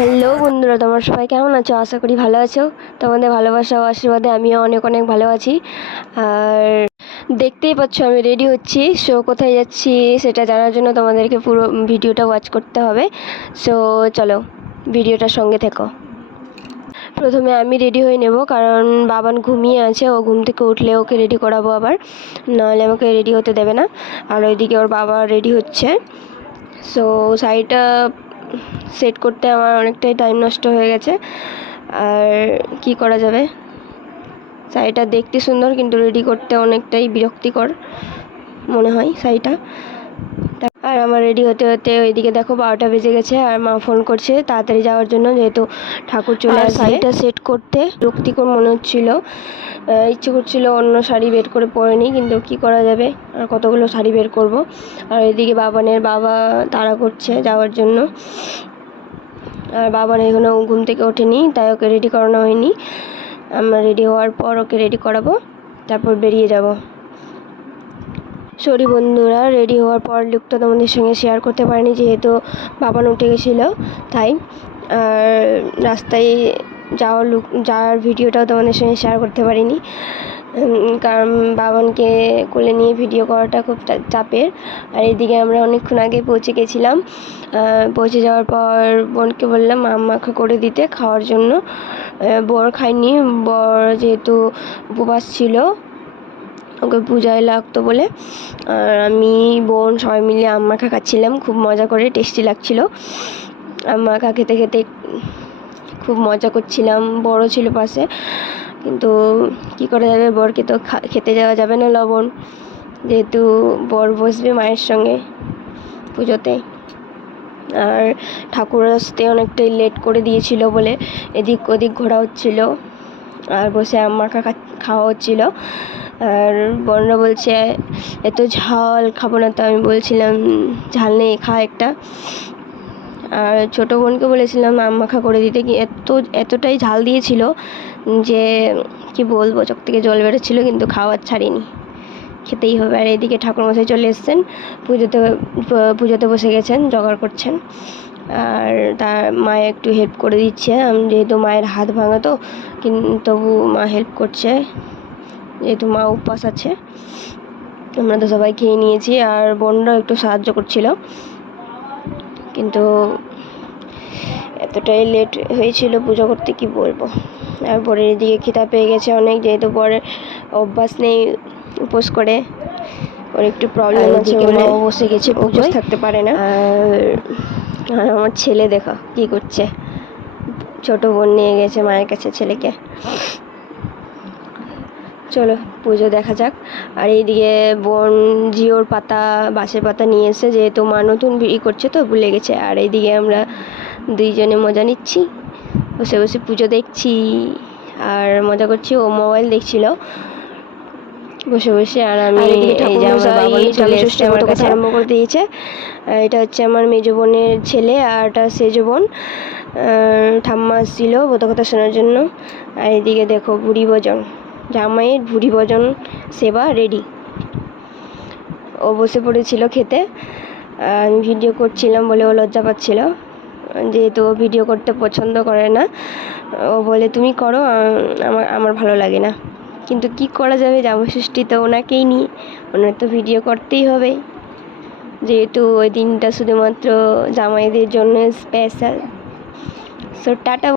Hello বন্ধুরা, তোমরা সবাই কেমন আছো? আশা করি ভালো আছো। তোমাদের ভালোবাসা ও আশীর্বাদে আমিও অনেক অনেক ভালো আছি। আর দেখতেই পাচ্ছ আমি রেডি হচ্ছি। সো কোথায় যাচ্ছি সেটা জানার জন্য তোমাদেরকে পুরো ভিডিওটা ওয়াচ করতে হবে। সো চলো ভিডিওটার সঙ্গে থেকো। প্রথমে আমি রেডি হয়ে নেব, কারণ বাবান ঘুমিয়ে আছে। ও ঘুম থেকে উঠলে ওকে রেডি করাবো, আবার নাহলে আমাকে রেডি হতে দেবে না। আর ওইদিকে ওর বাবা রেডি হচ্ছে। সো শাড়িটা সেট করতে আমার অনেকটাই টাইম নষ্ট হয়ে গেছে। আর কি করা যাবে, শাড়িটা দেখতে সুন্দর কিন্তু রেডি করতে অনেকটাই বিরক্তিকর মনে হয় শাড়িটা। আর আমার রেডি হতে হতে ওইদিকে দেখো 12টা বেজে গেছে। আর মা ফোন করছে তাড়াতাড়ি যাওয়ার জন্য, যেহেতু ঠাকুর চলে আসবে। শাড়িটা সেট করতে বিরক্তিকর মনে হচ্ছিল, ইচ্ছে করছিল অন্য শাড়ি বের করে পরে নিই, কিন্তু কি করা যাবে, আর কতগুলো শাড়ি বের করব। আর এদিকে বাবানের বাবা তাড়া করছে যাওয়ার জন্য। আর বাবান এখনও ঘুম থেকে ওঠেনি, তাই ওকে রেডি করানো হয়নি। আমরা রেডি হওয়ার পর ওকে রেডি করাবো, তারপর বেরিয়ে যাব। সরি বন্ধুরা, রেডি হওয়ার পর লুকটা তোমাদের সঙ্গে শেয়ার করতে পারিনি, যেহেতু বাবান উঠে গেছিলো তাই। আর রাস্তায় যাওয়ার ভিডিওটাও তোমাদের সঙ্গে শেয়ার করতে পারিনি, কারণ বাবানকে কোলে নিয়ে ভিডিও করাটা খুব চাপের। আর এদিকে আমরা অনেকক্ষণ আগে পৌঁছে গেছিলাম। পৌঁছে যাওয়ার পর বোনকে বললাম আম মাখা করে দিতে খাওয়ার জন্য। বর খায়নি, বর যেহেতু উপবাস ছিল, ওকে পূজায় লাগতো বলে। আর আমি বোন সবাই মিলে আম মাখা খাচ্ছিলাম, খুব মজা করে, টেস্টি লাগছিল। আম মাখা খেতে খেতে খুব মজা করছিলাম। বড় ছিল পাশে, কিন্তু কি করা যাবে, বরকে তো খেতে যাওয়া যাবে না লবণ, যেহেতু বর বসবে মায়ের সঙ্গে পুজোতে। আর ঠাকুর আসতে অনেকটাই লেট করে দিয়েছিল বলে এদিক ওদিক ঘোরা হচ্ছিল, আর বসে আম মাখা খাওয়া হচ্ছিল। আর বোনরা বলছে এত ঝাল খাবো না, তো আমি বলছিলাম ঝাল নেই, খা একটা। আর ছোটো বোনকে বলেছিলাম আম মাখা করে দিতে, কি এতটাই ঝাল দিয়েছিল যে কি বলবো, চোখ থেকে জল বেরোচ্ছিলো, কিন্তু খাওয়ার ছাড়িনি, খেতেই হবে। আর এদিকে ঠাকুরমশাই চলে এসেছেন, পুজোতে বসে গেছেন, জোগাড় করছেন। আর তার মায়ে একটু হেল্প করে দিচ্ছে, যেহেতু মায়ের হাত ভাঙা, তো কিন্তু তবু মা হেল্প করছে, যেহেতু মা উপবাস আছে। আমরা তো সবাই খেয়ে নিয়েছি, আর বোনরাও একটু সাহায্য করছিল, কিন্তু এতটাই লেট হয়েছিল পুজো করতে, কি বলবো। আর বরের এদিকে খিদা পেয়ে গেছে অনেক, যেহেতু বরের অভ্যাস নেই উপোস করে, ওর একটু প্রবলেম আছে বলে ও বসে গেছে, উপোস থাকতে পারে না। আর আমার ছেলে দেখো কি করছে, ছোট বোন নিয়ে গেছে মায়ের কাছে ছেলেকে। চলো পুজো দেখা যাক। আর এইদিকে বোন জিওর পাতা, বাঁশের পাতা নিয়ে এসে, যেহেতু মা নতুন বিড়ি করছে তো ভুলে গেছে। আর এইদিকে আমরা দুইজনে মজা নিচ্ছি, বসে বসে পুজো দেখছি আর মজা করছি। ও মোবাইল দেখছিল বসে বসে, আর আমি আরম্ভ করে দিয়েছে। এটা হচ্ছে আমার মেজো বোনের ছেলে, আর এটা সেজো বোন। ঠাম্মা আসছিল বোধ কথা শোনার জন্য। আর এদিকে দেখো ভুড়ি ভোজন, জামাইয়ের ভুড়ি ভোজন সেবা রেডি। ও বসে পড়েছিল খেতে, আমি ভিডিও করছিলাম বলে ও লজ্জা পাচ্ছিল, যেহেতু ও ভিডিও করতে পছন্দ করে না। ও বলে তুমি করো, আমার ভালো লাগে না, কিন্তু কি করা যাবে, জামাইষষ্ঠী তো ওনাকেই নিয়ে, ওনার তো ভিডিও করতেই হবে, যেহেতু ওই দিনটা শুধুমাত্র জামাইদের জন্য স্পেশাল। So tata.